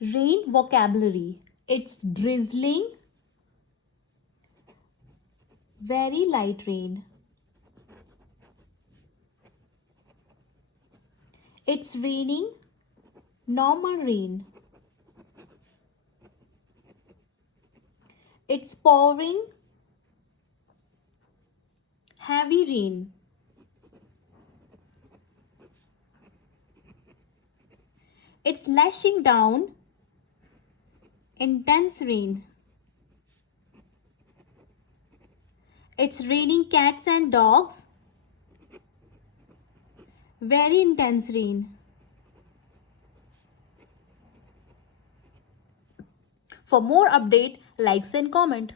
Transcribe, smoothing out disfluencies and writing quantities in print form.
Rain vocabulary. It's drizzling, very light rain. It's raining, normal rain. It's pouring, heavy rain. It's lashing down, intense rain. It's raining cats and dogs, very intense rain. For more update, likes and comment.